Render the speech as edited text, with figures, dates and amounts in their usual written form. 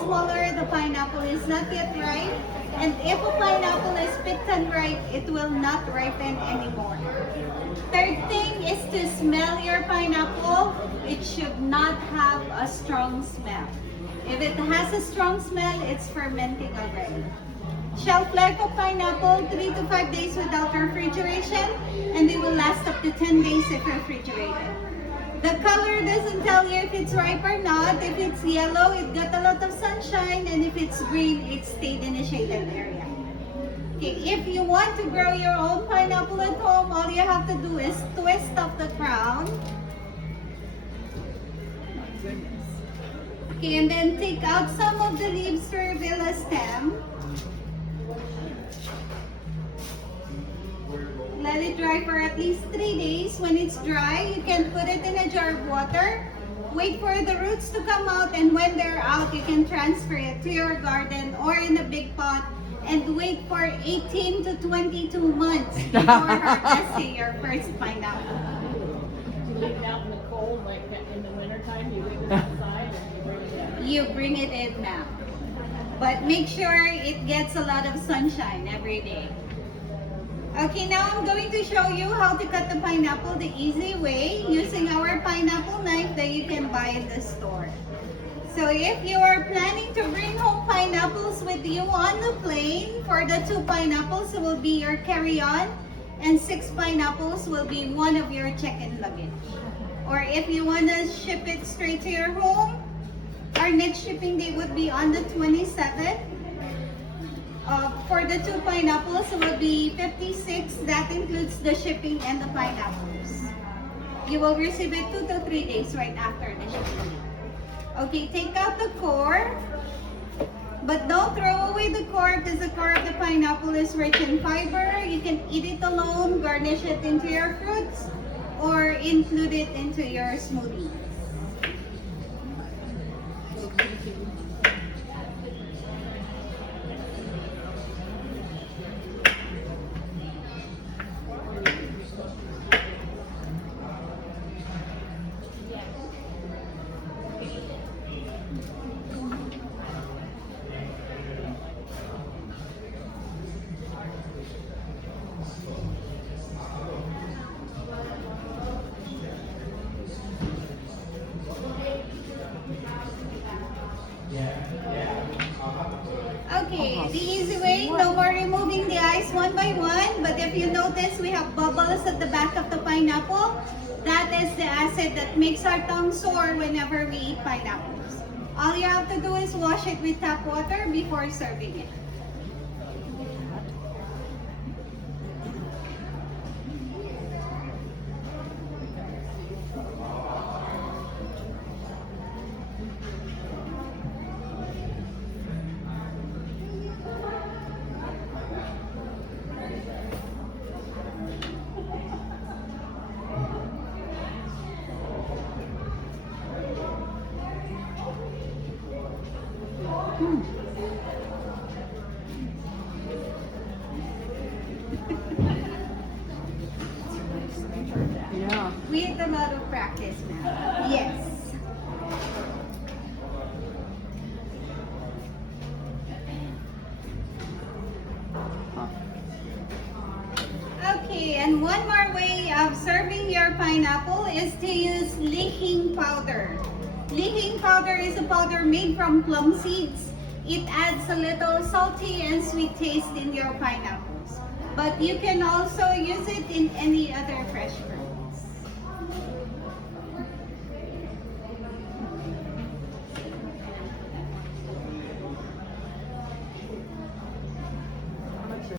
smaller the pineapple is not yet ripe. And if a pineapple is picked and ripe, it will not ripen anymore. Third thing is to smell your pineapple. It should not have a strong smell. If it has a strong smell, it's fermenting already. Shelf life of pineapple, 3 to 5 days without refrigeration, and they will last up to 10 days if refrigerated. The color doesn't tell you if it's ripe or not. If it's yellow, it got a lot of sunshine, and if it's green, it stayed in a shaded area. Okay, if you want to grow your own pineapple at home, all you have to do is twist off the crown. Okay, and then take out some of the leaves to reveal a stem. Let it dry for at least 3 days. When it's dry, you can put it in a jar of water. Wait for the roots to come out, and when they're out, you can transfer it to your garden or in a big pot and wait for 18 to 22 months before harvesting your first pineapple. You leave it out in the cold, like in the wintertime, you leave it outside and you bring it in. You bring it in now. But make sure it gets a lot of sunshine every day. Okay, now I'm going to show you how to cut the pineapple the easy way using our pineapple knife that you can buy in the store. So if you are planning to bring home pineapples with you on the plane, for the 2 pineapples will be your carry-on and 6 pineapples will be one of your check-in luggage. Or if you want to ship it straight to your home, our next shipping date would be on the 27th. For the 2 pineapples, it will be 56. That includes the shipping and the pineapples. You will receive it 2 to 3 days right after the shipping. Okay, take out the core. But don't throw away the core because the core of the pineapple is rich in fiber. You can eat it alone, garnish it into your fruits, or include it into your smoothies. Okay, the easy way, no more removing the eyes one by one. But if you notice, we have bubbles at the back of the pineapple. That is the acid that makes our tongue sore whenever we eat pineapples. All you have to do is wash it with tap water before serving it. Yeah. With a lot of practice now. Yes. Okay, and one more way of serving your pineapple is to use leaking powder. Leaking powder is a powder made from plum seeds. It adds a little salty and sweet taste in your pineapples. But you can also use it in any other fresh fruit.